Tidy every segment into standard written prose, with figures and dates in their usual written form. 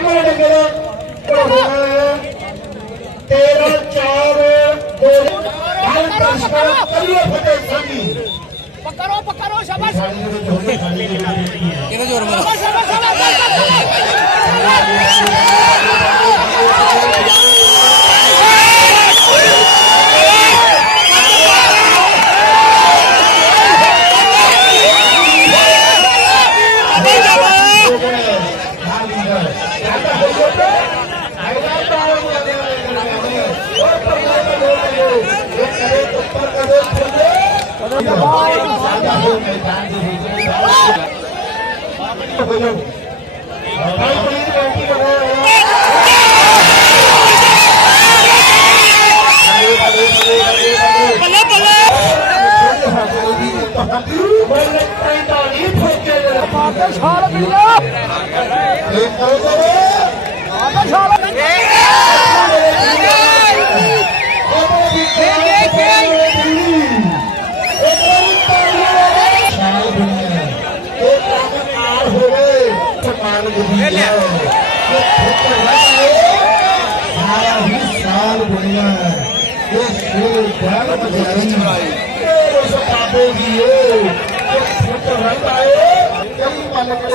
सामने डंगर 13-4-2 पकड़ो शाबाश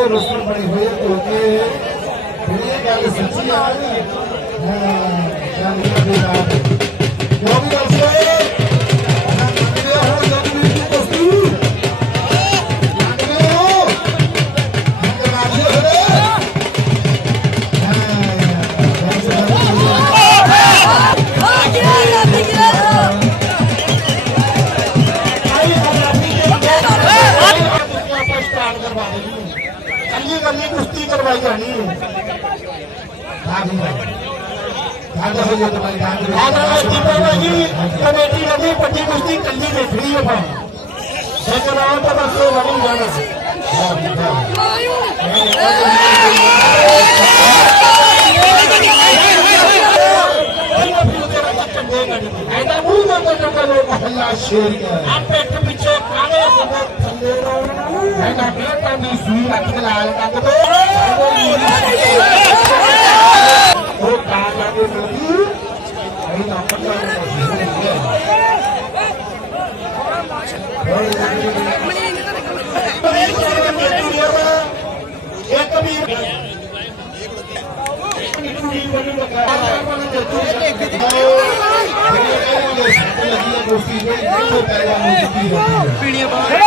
रोस्टर बड़े हुए तो गल सच्ची कुश्ती करवाई जानी कमेटी लगी बड़ी कुश्ती कली देखनी है तो बस बनी जाना शेर पीछे सूई रख के लाल पीड़िया